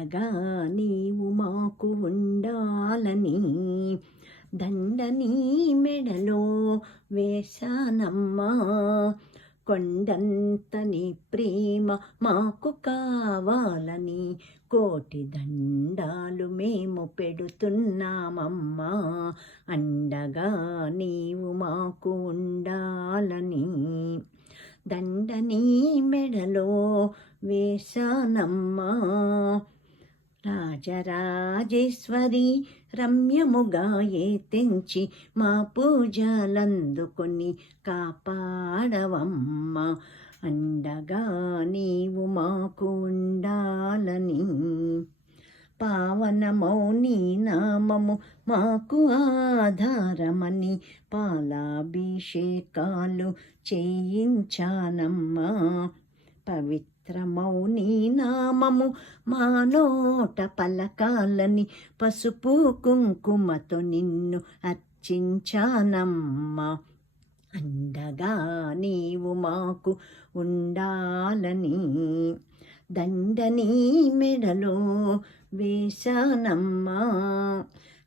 అండగా నీవు మాకు ఉండాలని దండని మెడలో వేశానమ్మా. కొండంతని ప్రేమ మాకు కావాలని కోటి దండాలు మేము పెడుతున్నామమ్మా. అండగా నీవు మాకు ఉండాలని దండని మెడలో వేశానమ్మా. రాజరాజేశ్వరి రమ్యముగా ఏ తెంచి మా పూజలందుకొని కాపాడవమ్మ. అండగా నీవు మాకు ఉండాలని. పావనమౌని నామము మాకు ఆధారమని పాలాభిషేకాలు చేయించానమ్మా. పవిత్రమౌని నామము మా నోట పలకాలని పసుపు కుంకుమతో నిన్ను అర్చించానమ్మా. అండగా నీవు మాకు ఉండాలని దండని మెడలో వేశానమ్మా.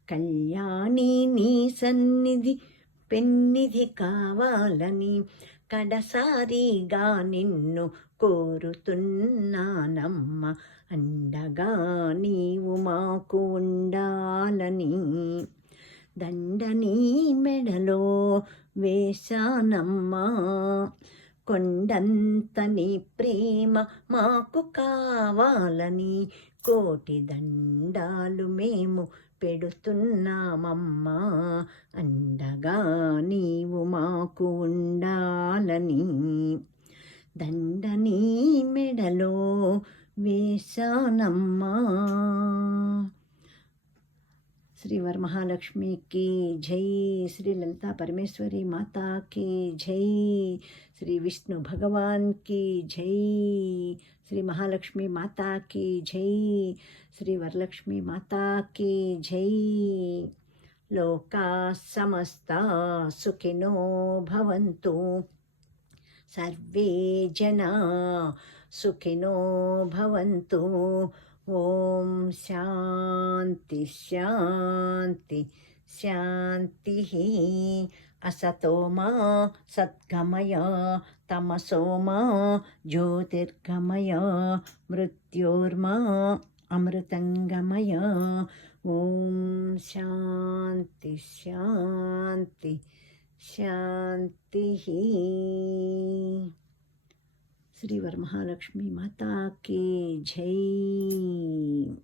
కళ్యాణి నీ సన్నిధి పెన్నిధి కావాలని కడసారిగా నిన్ను కోరుతున్నానమ్మ. అండగా నీవు మాకు ఉండాలని దండని మెడలో వేశానమ్మా. కొండంతని ప్రేమ మాకు కావాలని కోటి దండాలు మేము పెడుతున్నామమ్మా. అండగా నీవు మాకు ఉండాలని దండని మెడలో వేశానమ్మా. श्री वर महालक्ष्मी की जय, श्री ललिता परमेश्वरी माता की जय, श्री विष्णु भगवान की जय, श्री महालक्ष्मी माता की जय, श्री वरलक्ष्मी माता की जय। लोका समस्ता सुखिनो भवन्तु। सर्वे जना सुखिनो भवन्तु। ఓం శాంతి శాంతి శాంతి అసతో మా సద్గమయ తమసో మా జ్యోతిర్గమయ మృత్యోర్మా అమృతంగమయ. ఓం శాంతి శాంతి శాంతి श्री वर महालक्ष्मी माता की जय।